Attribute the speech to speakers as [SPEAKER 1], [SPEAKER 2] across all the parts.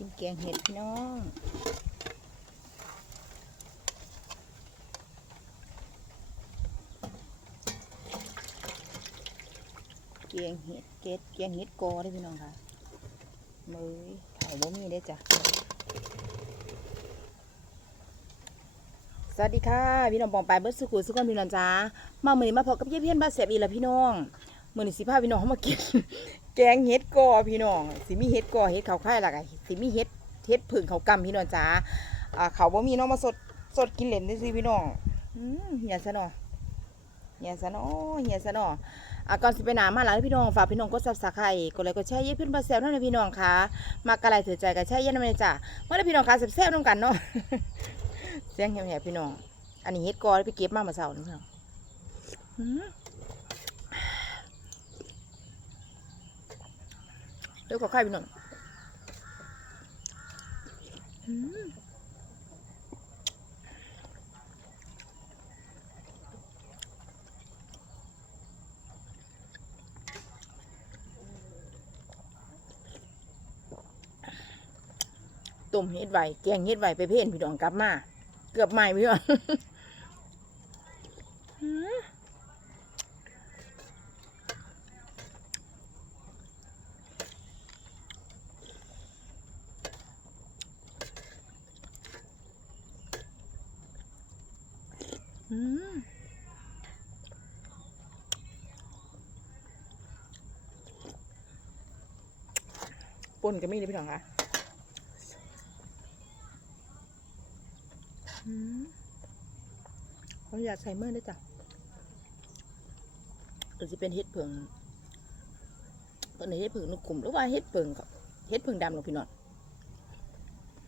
[SPEAKER 1] กินแกงเห็ดพี่น้องแกงเห็ดเกดแกงเห็ดกอได้พี่น้องค่ะมือเขาบ่มีได้จ้ะสวัสดีค่ะพี่น้องปองไปเบิร์ดสุขุสุขคนพี่น้องจ้ามาเมื่อนี้มาพบกับเยี่ยเพี้ยนบ้านแสบอีแล้วพี่น้องเมื่อนี้สิพาพี่น้องเขามากิน แกงเห็ดกอพี่น้อง สิมีเห็ดกอเห็ดเขาวค่หลักอะสิมีเห็ดเห็ดผึ่งเขากำพี่น้องจ้าอ่าเขาบ่มีน้องมาสดสดกินเหลนได้สิพี่น้องอืมเหี่ยซะเนาะเหี่ยซะเนาะเหี่ยซะเนาะอะก่อนสิไปหนามาหลายพี่น้องฝากพี่น้องกดซับสไครต์กดไลค์กดแชร์เยี่ยเพื่อนบ้านแสบนั่นนะพี่น้องค่ะมากระไรถือใจกับแช่เยี่ยนั่นเลยจ้าเมื่อได้พี่น้องค่ะแซ่บๆน้องกันเนาะเสียงแหบๆพี่น้อง อันนี้เฮ็ดกอไปเก็บมาเมื่อเช้านี่พี่น้องอืม เดี๋ยวขอไข่พี่น้องอืมต้มเฮ็ดไว้แกงเฮ็ดไว้ไปเพ่นพี่น้องกลับมา เกือบใหม่พี่น้อง ป่นก็มีเลยพี่น้องคะอืมขออนุญาตใส่เมื่อได้จ้ะหรือจะเป็นเห็ดเผิงตัวนี้เห็ดเผิงนุกกลุ่มหรือว่าเห็ดเผิงเห็ดเผิงดำหรอกพี่น้อง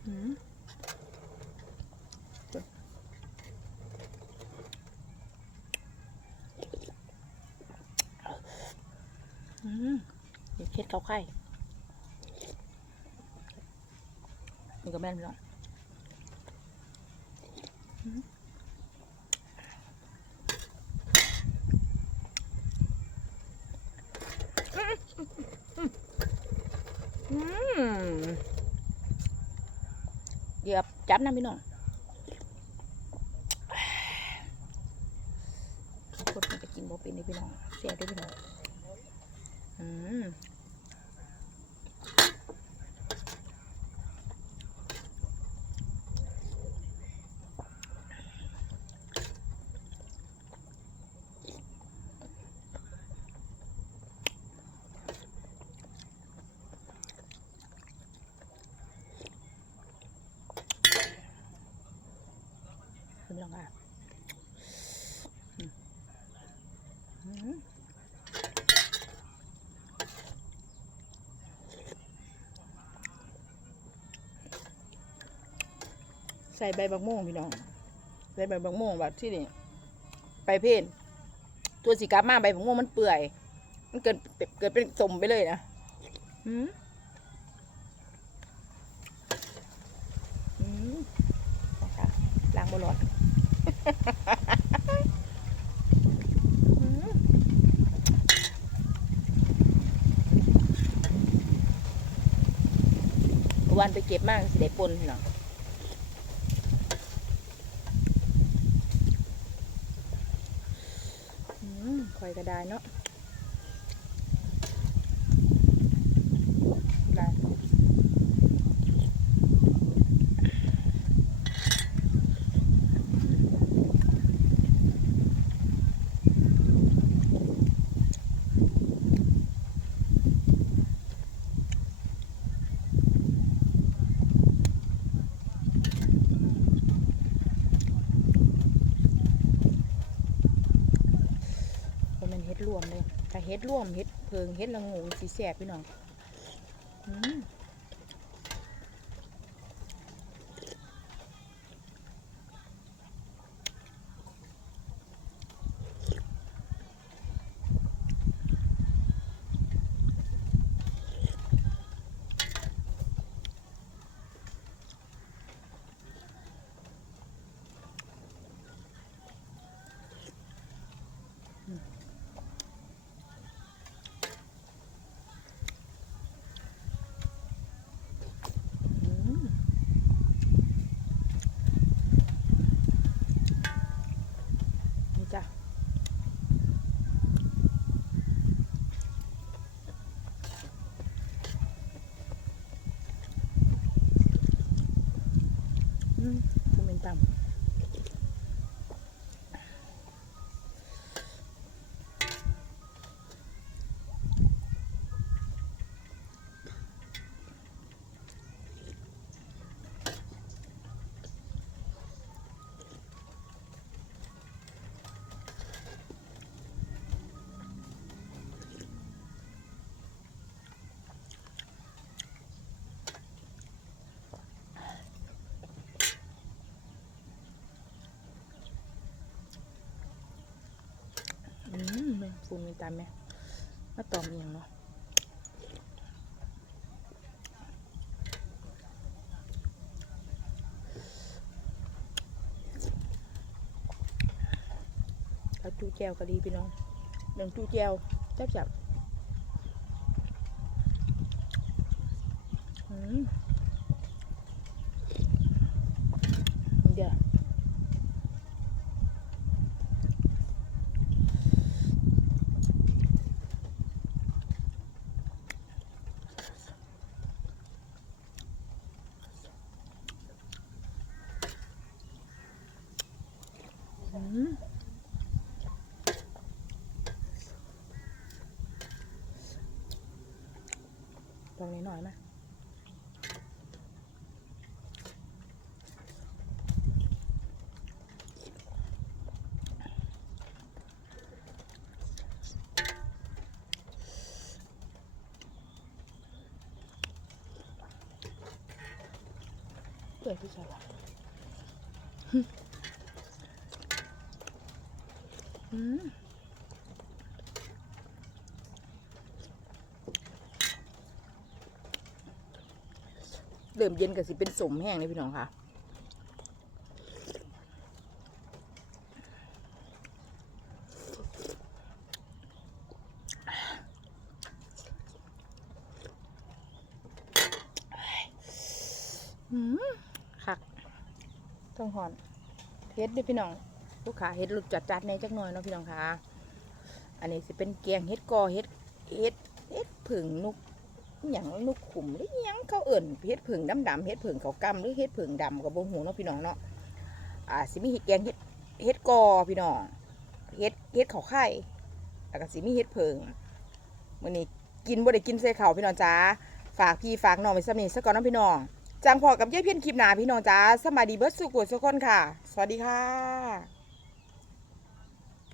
[SPEAKER 1] อืมอืม เห็ดเห็ดเขาไข่มันก็แม่นพี่น้องอืมเดี๋ยวจับน้ำพี่น้องคนมันจะกินบ่เป็นเลยพี่น้องเสียด้วยพี่น้องอืม น้องอะใส่ใบบักโม่วงพี่น้อง ใส่ใบบักโม่วงแบบที่นี่ไปเพนตัวสีกลับมาใบบักโม่วงมันเปื่อย มันเกิดเกิดเป็นสมไปเลยนะอืมอืมนะคะล้างบอลอดอืม วันไปเก็บมากสิได้ปนเนาะอืมคอยก็ได้เนาะได้เพ รวมเลยแต่เฮ็ดรวมเฮ็ดเพิงเฮ็ดละงูสีแสบพี่น้องอืม นตำไหมมาตอมอหย่างเนาะเอาจูแจวก็ดีพี่น้องเรื่งจูแจวจับจับอืมเดี๋ยว อืม ลงนิดหน่อยไหมเปิดพี่ชายอืม เริ่มเย็นกับสิเป็นสมแห้งเลยพี่น้องค่ะอืมคักต้องหอนเฮ็ดด้วยพี่น้อง ลูกค้าเฮ็ดรุดจัดจัดในจักหน่อยเนาะพี่น้องค่ะ อันนี้สิเป็นแกงเฮ็ดกอเฮ็ดเฮ็ดเฮ็ดผึ่งนุก อย่างนุกขุมหรือยังเขาเอิ่นเฮ็ดผึ่งดำดำเฮ็ดผึ่งเขากำหรือเฮ็ดผึ่งดำกับบ่หูเนาะพี่น้องเนาะอ่าสิมีเฮ็ดแกงเฮ็ดเฮ็ดกอพี่น้องเฮ็ดเฮ็ดข้าไข่แล้วก็สิมีเฮ็ดผึ่งมื้อนี้กินบ่ได้กินใส่ข้าวพี่น้องจ้าฝากพี่ฝากน้องไว้สำนี้ซะก่อนเนาะพี่น้องจังพอกับยายเพี้ยนคลิปหนาพี่น้องจ้าสำบาดีเบิร์ดสุกุสุกคนค่ะ สวัสดีค่ะ